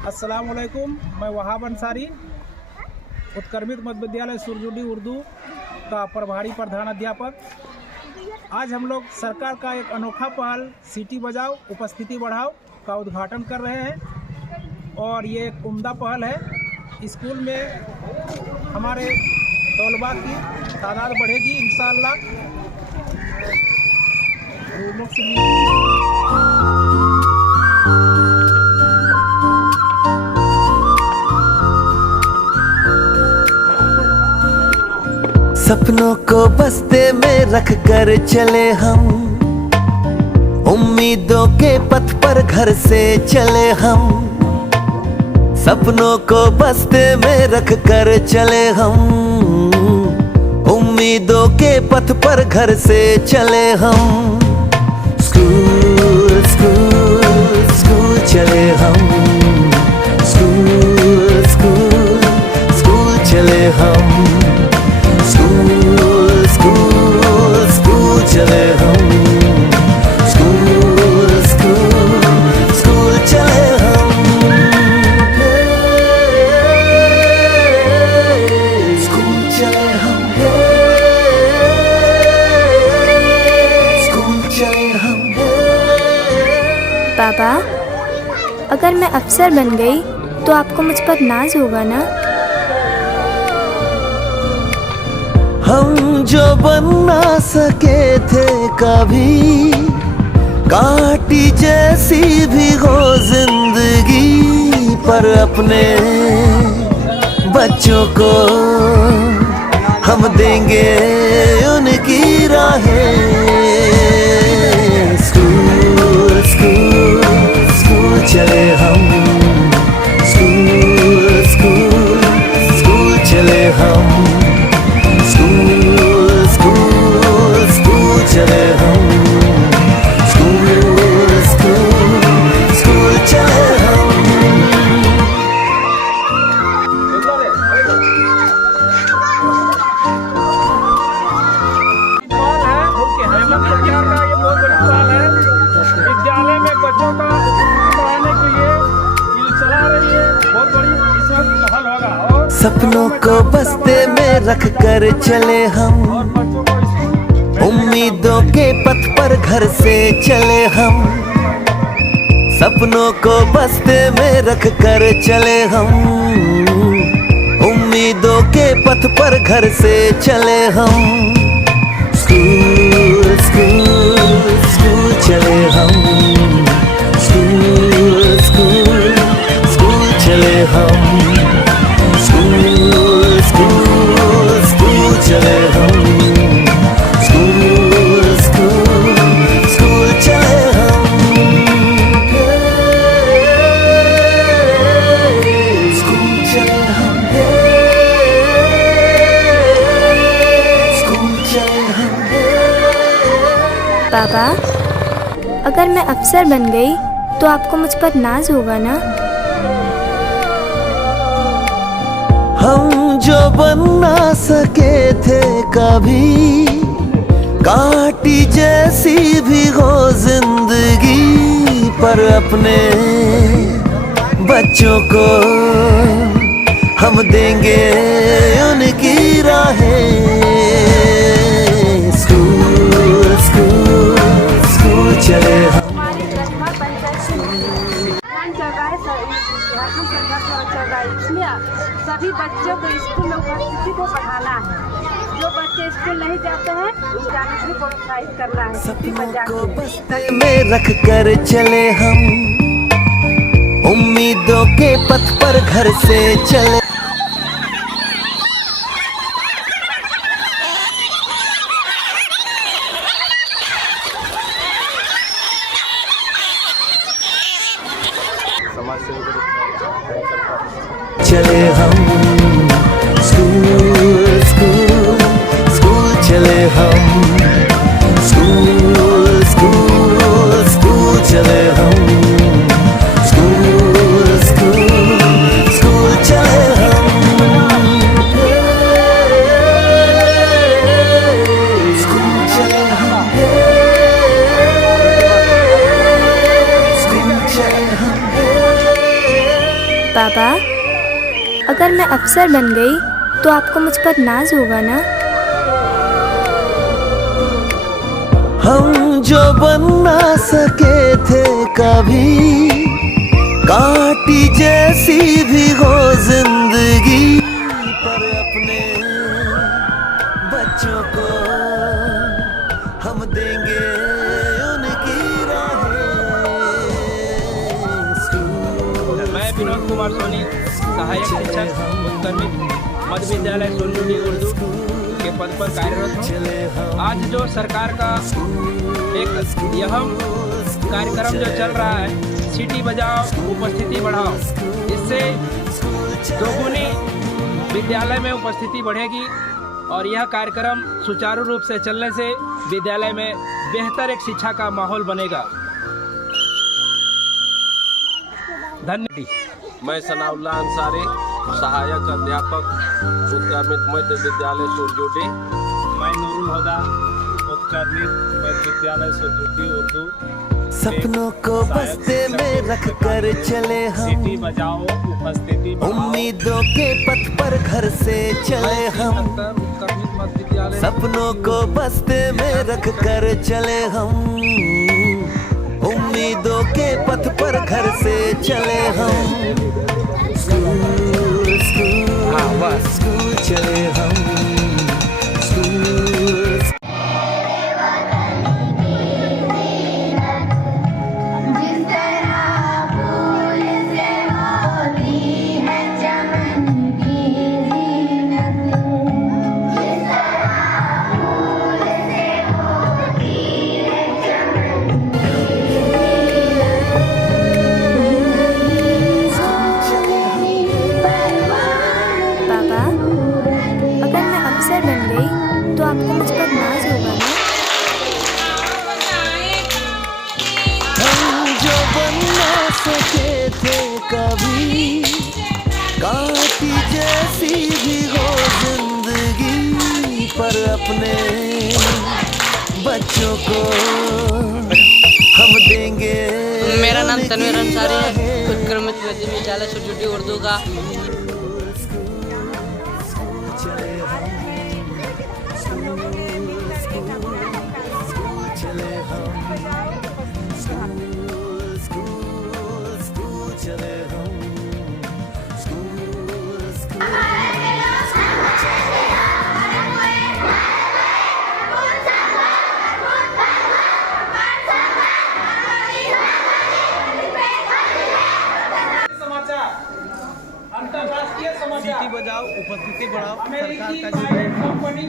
अस्सलाम वालेकुम। मैं वहाब अंसारी, उत्क्रमित मध्य विद्यालय सुरजुडी उर्दू का प्रभारी प्रधान अध्यापक। आज हम लोग सरकार का एक अनोखा पहल सीटी बजाओ उपस्थिति बढ़ाओ का उद्घाटन कर रहे हैं और ये एक उम्दा पहल है। स्कूल में हमारे तलबा की तादाद बढ़ेगी इंशाअल्लाह। सपनों को बस्ते में रख कर चले हम, उम्मीदों के पथ पर घर से चले हम। सपनों को बस्ते में रख कर चले हम, उम्मीदों के पथ पर घर से चले हम। स्कूल स्कूल स्कूल चले हम, स्कूल स्कूल स्कूल चले हम, स्कूल स्कूल स्कूल चले हम, स्कूल स्कूल स्कूल चले हम। स्कूल चले हम, स्कूल चले हम। पापा, अगर मैं अफसर बन गई तो आपको मुझ पर नाज होगा ना? हम जो बन ना सके थे कभी, काटी जैसी भी हो जिंदगी, पर अपने बच्चों को हम देंगे उनकी राहें। स्कूल स्कूल स्कूल चले हम, स्कूल स्कूल स्कूल चले हम, स्कूल स्कूल स्कूल चले हम, स्कूल स्कूल स्कूल चले हम। विद्यालय में बच्चों का पढ़ाने के लिए चला रही है, बहुत बड़ी इस वक्त पहल होगा। और सपनों को बस्ते में रख कर चले हम, उम्मीदों के पथ पर घर से चले हम। सपनों को बस्ते में रख कर चले हम, उम्मीदों के पथ पर घर से चले हम। स्कूल स्कूल स्कूल चले हम, स्कूल स्कूल स्कूल चले हम, स्कूल स्कूल स्कूल चले हम, स्कूल स्कूल स्कूल चले हम। स्कूल चले हम, स्कूल चले हम। पापा, अगर मैं अफसर बन गई तो आपको मुझ पर नाज होगा ना? हम जो बन ना सके थे कभी, काटी जैसी भी हो जिंदगी, पर अपने बच्चों को हम देंगे उनकी राहें। स्कूल स्कूल स्कूल चले हम। सभी बच्चों को स्कूल में उपस्थिति को बढ़ाना है। जो बच्चे स्कूल नहीं जाते हैं जाने को प्रोत्साहित करना है। सपनों को बस्ते में रख कर चले हम, उम्मीदों के पथ पर घर से चले। चले हम, स्कूल स्कूल स्कूल चले हम, स्कूल स्कूल स्कूल चले हम, स्कूल स्कूल स्कूल चले हम। स्कूल चले हम, स्कूल चले हम। पापा, अगर मैं अफसर बन गई तो आपको मुझ पर नाज होगा ना? हम जो बन ना सके थे कभी, काटी जैसी भी हो जिंदगी, पर अपने बच्चों को हम देंगे उनकी राहें। मैं विनोद कुमार सोनी, सहायक शिक्षक उत्क्रमित मध्य विद्यालय सुरजुडी उर्दू के पद पर कार्यरत हूँ। आज जो सरकार का एक अहम कार्यक्रम जो चल रहा है, सीटी बजाओ उपस्थिति बढ़ाओ, इससे दोगुनी विद्यालय में उपस्थिति बढ़ेगी और यह कार्यक्रम सुचारू रूप से चलने से विद्यालय में बेहतर एक शिक्षा का माहौल बनेगा। धन्यवाद। मैं सनाउल्लाह अंसारी, सहायक अध्यापक उत्क्रमित मध्य विद्यालय सुरजुडी। मैं नूरुल हुदा, उत्क्रमित मध्य विद्यालय सुरजुडी उर्दू। सपनों को बस्ते में रख कर चले हम, सीटी बजाओ उपस्थिति बढ़ाओ, उम्मीदों के पथ पर घर से चले हम। उत्क्रमित मध्य विद्यालय सपनों को बस्ते में रख कर चले हम, उम्मीदों के पथ पर घर से चले हम। स्कूल स्कूल स्कूल चले हम, स्कूल। पापा, अगर मैं अफसर बन गई तो आपको मुझ पर नाज होगा ना? हम जो बन ना सके थे कभी, काटी जैसी भी हो जिंदगी, पर अपने बच्चों को हम देंगे। मेरा नाम तनवीर अंसारी है, उत्क्रमित मध्य विद्यालय सुरजुडी उर्दू का। अंतरराष्ट्रीय समाचार, सीटी बजाओ उपस्थिति बढ़ाओ, सरकार अमेरिकी का जो प्राइवेट कंपनी